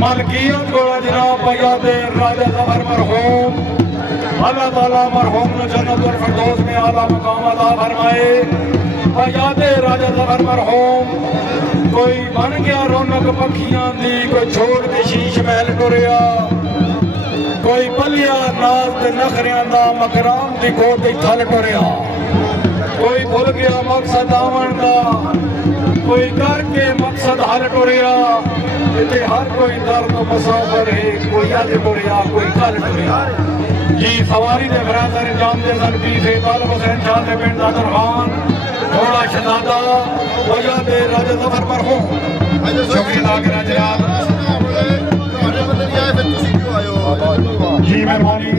मलकियत गोड़ा जनाब बयाद राजा ज़फ़र मरहूम, अल्लाह ताला मरहूम ने जन्नतुल फिरदौस में आला मकाम अता फरमाए। बयाद राजा ज़फ़र मरहूम कोई बन गया रौनक पखियां दी, कोई छोड़ के शीश महल टुरिया, कोई पलिया नाज ते नखरियां दा मकराम दी कोट थल टुरिया, कोई भुल गया मकसद आवन दा, कोई करके मकसद हल टुरिया। इतने हर कोई दर तो मुसाफिर है, कोई अज टुरिया कोई कल टुरिया। जी सवारी दे बरादर जाम दे सन पी से तालब हुसैन शाह दे पिंड दादर खान थोड़ा शहजादा वजह दे राजा ज़फ़र मरहूम। शुक्रिया जनाब जी मेहरबानी।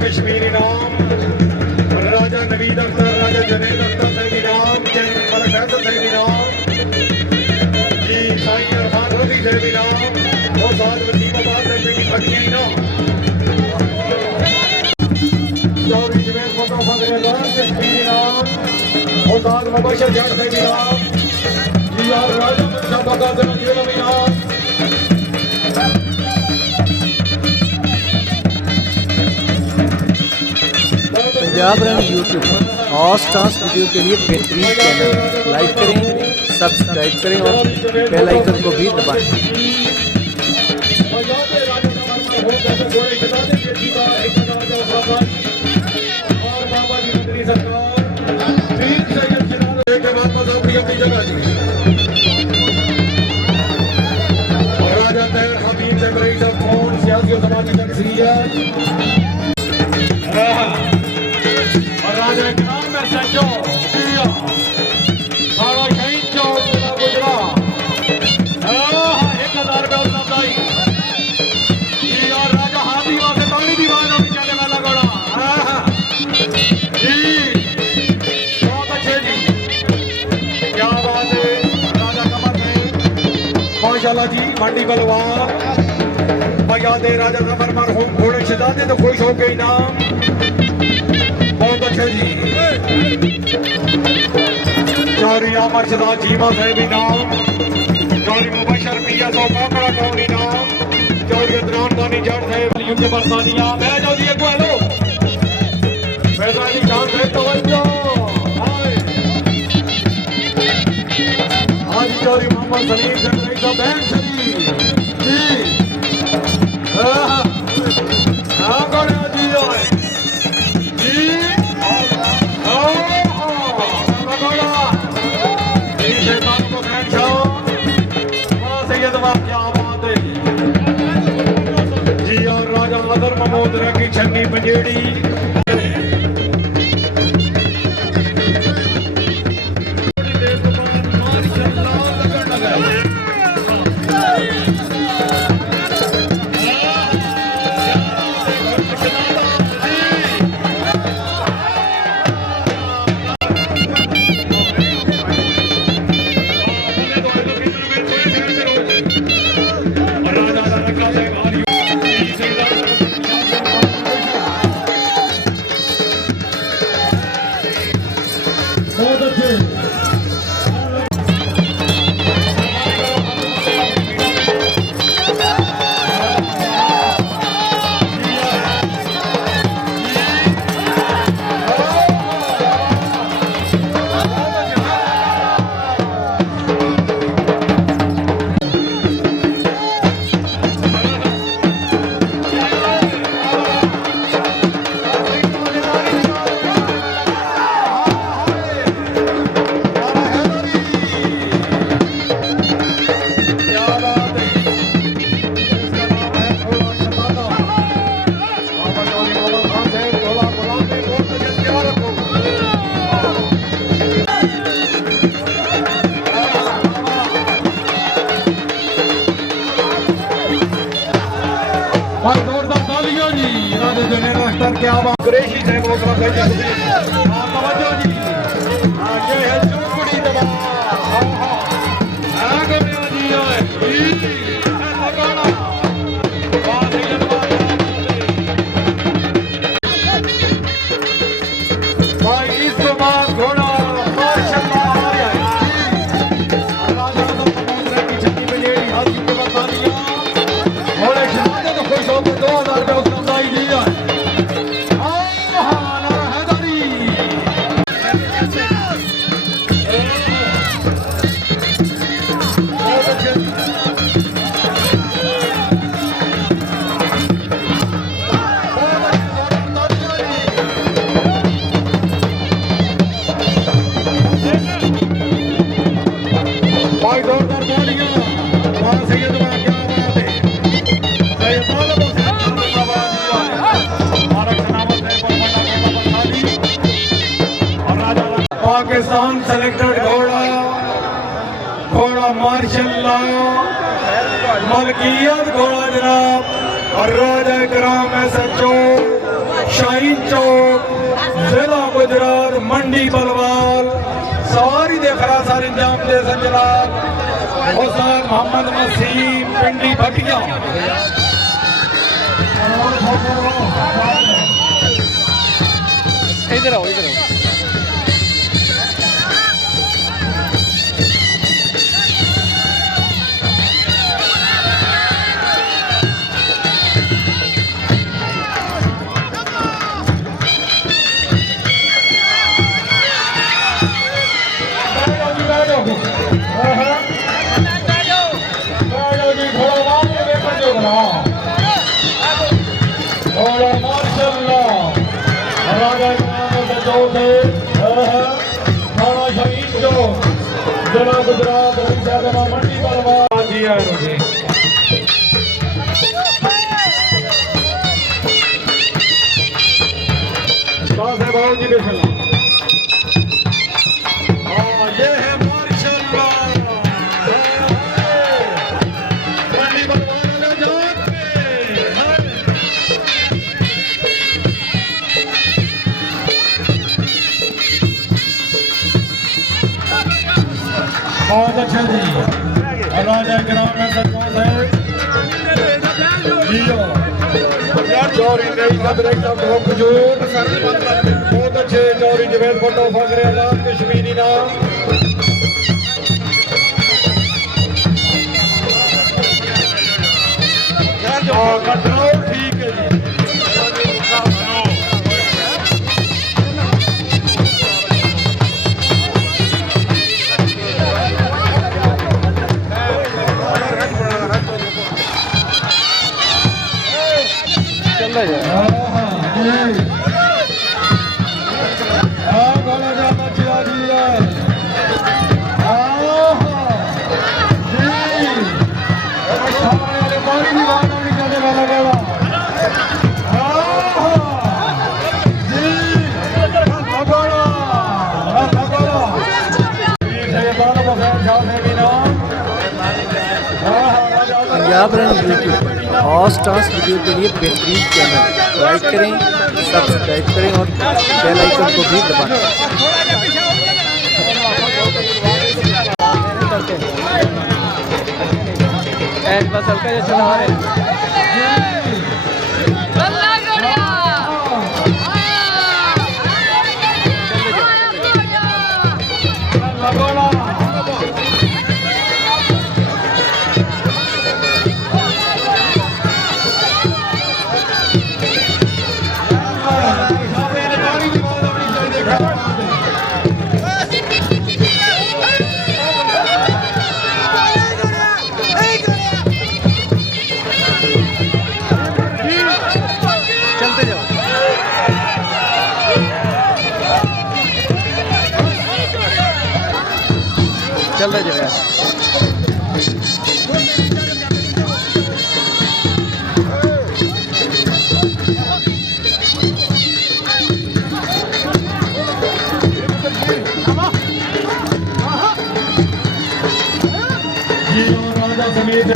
कश्मीर इनाम राजा नवीद अख्तर, राजा जनेद अख्तर साहब इनाम, मलक फैसल साहब इनाम, जी साईं अरमान रोधी साहब इनाम और साथ वसीमाबाद साहब की फटकी इनाम, चौधरी जुबैर फोटो फखरेदार कश्मीर इनाम और साथ मुबशर जट साहब इनाम, जी और राजा मंशा बकादर इनाम इनाम। पंजाब रंग यूट्यूब और स्टार्स वीडियो के लिए बेहतरीन चैनल लाइक करें, सब्सक्राइब करें और बेल आइकन को भी दबाएं। राजा तैर हबीब जबरील कौन सियासी और समाजी तकसीर राजा इकराम में सचो बाबा शहीद चौक गुजरा 1000 रुपये उताई और राजा हाथी वाले तगड़ी दीवार में चलने वाला घोड़ा जी बहुत अच्छे जी, क्या बात है। राजा कमर में माशाल्लाह जी मंडी बलवार बयाद राजा ज़फ़र मरहूम घोड़े शहजादे तो खुश हो गए इनाम, बहुत अच्छे जी। चौधरी आमर शहजाद चीमा साहब इनाम, चौधरी मुबशर पिया सौ काकड़ा कौन इनाम, चौधरी अदनान दानी जट साहब यूके बरतानिया मैं जो दिए को हेलो फैजानी खान साहब तवज्जो आज चौधरी मोहम्मद सलीम साहब बैंक शरीफ जी हाँ कौन जी जाए जी और राजा अदर महमूद की छन्नी पंजेड़ी और जोरदार तालियां जी इन्होंने जुनेद अख्तर क्या बात कुरैशी से बहुत बहुत तवज्जो जी ये है चुनकुड़ी दबा आगे में जी लगाना बात है ये बात भाई इस बात घोड़ा माशाल्लाह आया अल्लाह जान तो समुद्र की छठी पे लेडी हाथी के बाद तालियां और एक शनादे तो खुश होकर 2000 रुपए उसने उड़ाई दी है पाकिस्तान सेलेक्टेड घोड़ा घोड़ा मार्शल्लाह मलकियत घोड़ा जनाब और राजा कराम SHO शाहीन चौक जिला गुजरात मंडी बलवाल सवारी दे खरासार इंजाम दे जनाब हुसैन मोहम्मद वसीम पिंडी भटिया इधर आओ इधर आओ जिला गुजरात मंडी बलवाल जी आए भाव जी बिस्मिल्लाह ये है मार्शल्लाह मंडी बलवाल का जान बहुत अच्छा जी राजा ग्राम में सरपंच है जियो चौरी नहीं कदरे का बहुत हुजूर बहुत अच्छे चौरी जवेद भट्टो फखरे आजाद कश्मीरी नाम कंट्रोल ठीक है जी पंजाब रन यूट्यूब और स्टार्स वीडियो के लिए बेहतरीन चैनल लाइक करें सब्सक्राइब करें और बेल आइकन को भी दबाएं। बस हल्का ये चला रहे चल रहे जगह राजा समेत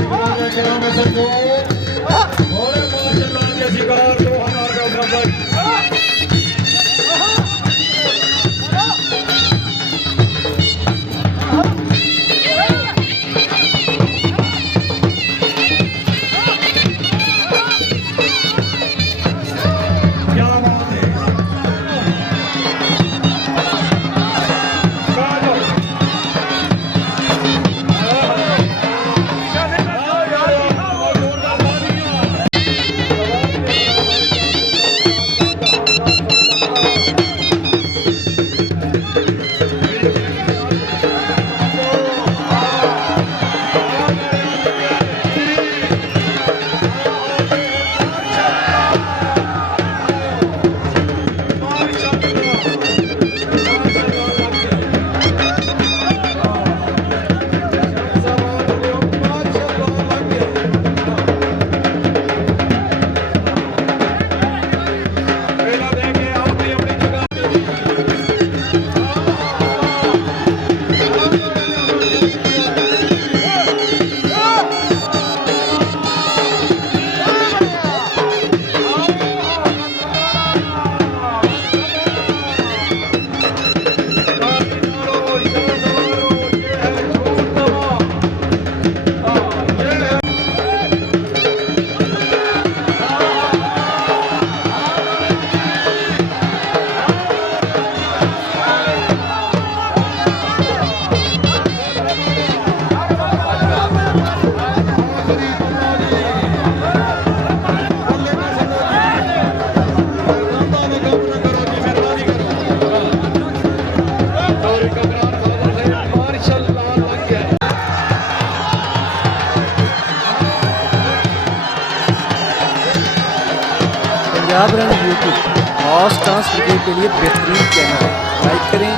Punjab run YouTube horse dance video के लिए बेहतरीन चैनल है। लाइक करें,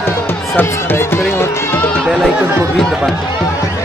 सब्सक्राइब करें और बेल आइकन को भी दबाएं।